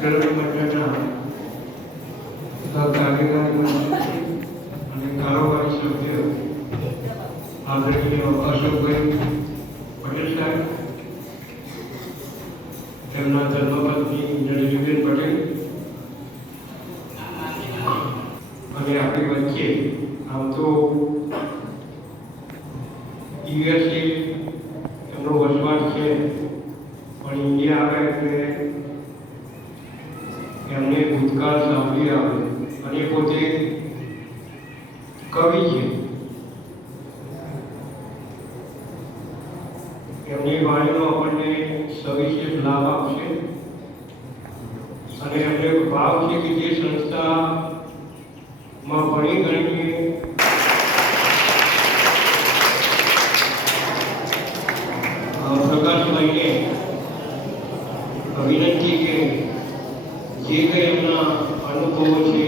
ખેડૂત મંડળના કાર્યકારી મંત્રી અને કારોબારી સભ્ય આદરણીય અશોકભાઈ પટેલ સાહેબ, તેમના ધર્મપત્ની નળીબેન પટેલ અને આપણી વચ્ચે આમ તો યુએસએ એમનો વસવાટ છે, પણ ઇન્ડિયા આવે એટલે એમને ભૂતકાળ સાંભળી આવે અને પોતે કવિ છે. એમની વાણીનો આપણને સવિશેષ લાભ આપશે અને એમને ભાવ છે કે જે સંસ્થામાં ભણી ગણીને પ્રકાશભાઈને વિનંતી કે જે કંઈ એમના અનુભવો છે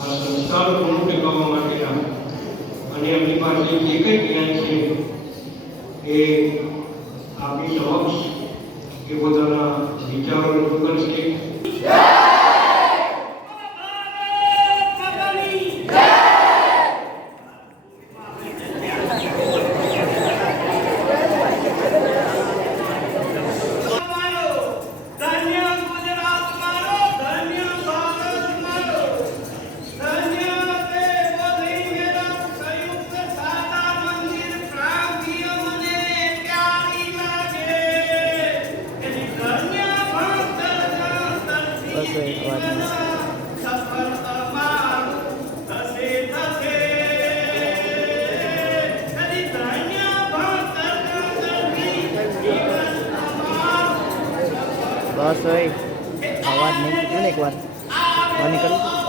આ સંસ્થાનું ઋણ ટેકવવા માટેના અને એમની પાસે જે કંઈ જ્ઞાન છે એ આપણી સમક્ષ એ પોતાના વિચારો રજૂ કરશે. બસ હોય અવાજ નહીં કીધું ને એકવાર બંધ કરું.